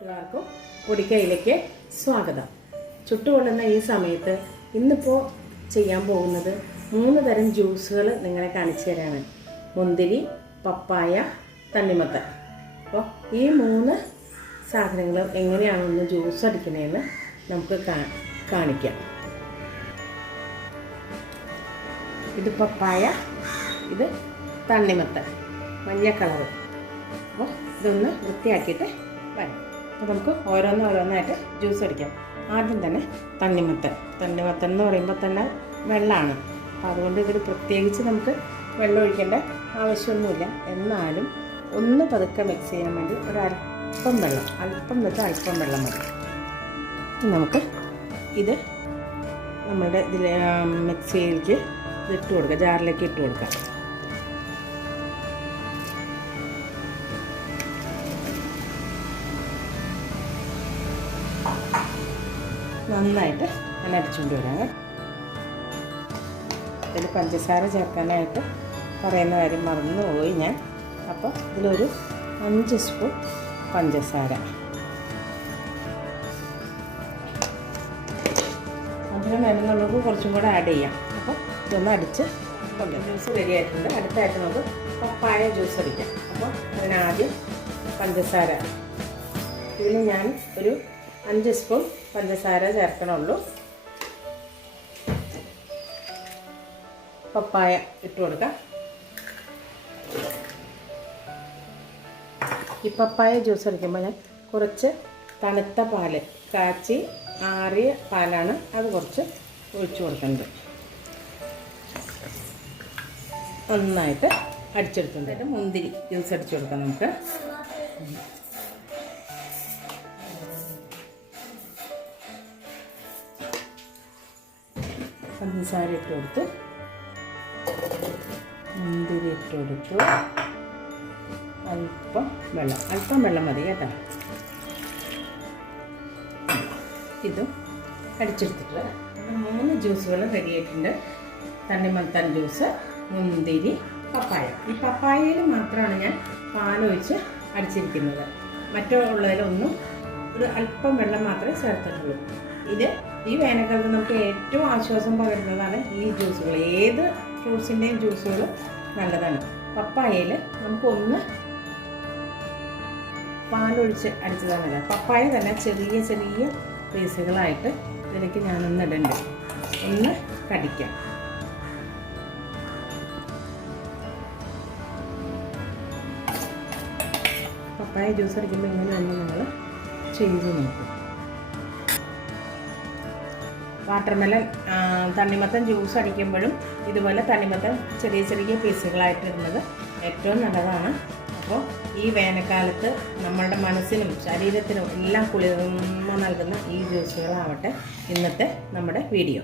കൂട്ടുകാർക്കും ഒടിക്കയിലേക്ക് സ്വാഗതം. ചുട്ടുകൊള്ളുന്ന ഈ സമയത്ത് ഇന്നിപ്പോൾ ചെയ്യാൻ പോകുന്നത് മൂന്ന് തരം ജ്യൂസുകൾ നിങ്ങളെ കാണിച്ചു തരാണ്. മുന്തിരി പപ്പായ തണ്ണിമത്തൻ. അപ്പോൾ ഈ മൂന്ന് സാധനങ്ങൾ എങ്ങനെയാണെന്ന് ജ്യൂസ് അടിക്കുന്നതെന്ന് നമുക്ക് കാണിക്കാം. ഇത് പപ്പായ ഇത് തണ്ണിമത്തൻ. മഞ്ഞ കളറ്. അപ്പോൾ ഇതൊന്ന് വൃത്തിയാക്കിയിട്ട് വരാം അപ്പോൾ നമുക്ക് ഓരോന്ന് ഓരോന്നായിട്ട് ജ്യൂസ് അടിക്കാം. ആദ്യം തന്നെ തണ്ണിമത്തൻ. തണ്ണിമത്തൻ എന്ന് പറയുമ്പോൾ തന്നെ വെള്ളമാണ് അപ്പോൾ അതുകൊണ്ട് ഇതിൽ പ്രത്യേകിച്ച് നമുക്ക് വെള്ളം ഒഴിക്കേണ്ട ആവശ്യമൊന്നുമില്ല. എന്നാലും ഒന്ന് പതുക്കെ മിക്സ് ചെയ്യാൻ വേണ്ടി ഒരല്പം വെള്ളം അല്പം വെച്ചാൽ അല്പം വെള്ളം മതി. നമുക്ക് ഇത് നമ്മുടെ ഇതിൽ മിക്സിയിലേക്ക് ഇതിട്ട് കൊടുക്കുക ജാറിലേക്ക് ഇട്ട് കൊടുക്കാം. നന്നായിട്ട് ഞാൻ അടിച്ചുകൊണ്ട് വരാം ഇതിൽ പഞ്ചസാര ചേർക്കാനായിട്ട് പറയുന്ന കാര്യം മറന്നു പോയി ഞാൻ. അപ്പോൾ ഇതിലൊരു അഞ്ച് സ്പൂൺ പഞ്ചസാര. മധുരം വേണമെന്നുള്ളത് കുറച്ചും കൂടെ ആഡ് ചെയ്യാം. അപ്പോൾ ഇതൊന്ന് അടിച്ച് കൊണ്ടുവരാം ജ്യൂസ് റെഡി ആയിട്ടുണ്ട്. അടുത്തായിട്ട് നമുക്ക് പപ്പായ ജ്യൂസ് അടിക്കാം. അപ്പോൾ അതിനാദ്യം പഞ്ചസാര. ഇതിന് ഞാൻ ഒരു അഞ്ച് സ്പൂൺ പഞ്ചസാര ചേർക്കണുള്ളൂ. പപ്പായ ഇട്ട് കൊടുക്കാം. ഈ പപ്പായ ജ്യൂസ് അടിക്കുമ്പോൾ ഞാൻ കുറച്ച് തണുത്ത പാൽ കാച്ചി ആറിയ പാലാണ് അത് കുറച്ച് ഒഴിച്ചു കൊടുക്കുന്നത്. നന്നായിട്ട് അടിച്ചെടുക്കുന്നുണ്ട്. മുന്തിരി ജ്യൂസ് അടിച്ചു കൊടുക്കാം നമുക്ക്. പഞ്ചസാര ഇട്ട് കൊടുത്തു. മുന്തിരി ഇട്ട് കൊടുത്തു. അല്പം വെള്ളം. അല്പം വെള്ളം മതി കേട്ടോ. ഇതും അടിച്ചെടുത്തിട്ട് മൂന്ന് ജ്യൂസുകൾ റെഡിയായിട്ടുണ്ട് തണ്ണിമത്തൻ ജ്യൂസ് മുന്തിരി പപ്പായ. ഈ പപ്പായയിൽ മാത്രമാണ് ഞാൻ പാലൊഴിച്ച് അടിച്ചിരിക്കുന്നത്. മറ്റുള്ളതിലൊന്നും ഒരു അല്പം വെള്ളം മാത്രമേ ചേർത്തിട്ടുള്ളൂ. ഇത് ഈ വേനൽക്കാലത്ത് നമുക്ക് ഏറ്റവും ആശ്വാസം പകരുന്നതാണ് ഈ ജ്യൂസുകൾ. ഏത് ഫ്രൂട്ട്സിന്റെയും ജ്യൂസുകൾ നല്ലതാണ്. പപ്പായയിൽ നമുക്കൊന്ന് പാലൊഴിച്ച് അടിച്ചതാണ് പപ്പായ തന്നെ ചെറിയ ചെറിയ പീസുകളായിട്ട് ഇതിലേക്ക് ഞാനൊന്ന് ഇടണ്ട്. ഒന്ന് കടിക്കാം. പപ്പായ ജ്യൂസ് അടിക്കുമ്പോൾ ഇങ്ങനെ ഒന്ന് നിങ്ങൾ ചെയ്ത് നോക്കും. വാട്ടർമെലൻ തണ്ണിമത്തൻ ജ്യൂസ് അടിക്കുമ്പോഴും ഇതുപോലെ തണ്ണിമത്തൻ ചെറിയ ചെറിയ പീസുകളായിട്ടിരുന്നത് ഏറ്റവും നല്ലതാണ്. അപ്പോൾ ഈ വേനൽക്കാലത്ത് നമ്മളുടെ മനസ്സിനും ശരീരത്തിനും എല്ലാം കുളിർമ നൽകുന്ന ഈ ജ്യൂസുകളാവട്ടെ ഇന്നത്തെ നമ്മുടെ വീഡിയോ.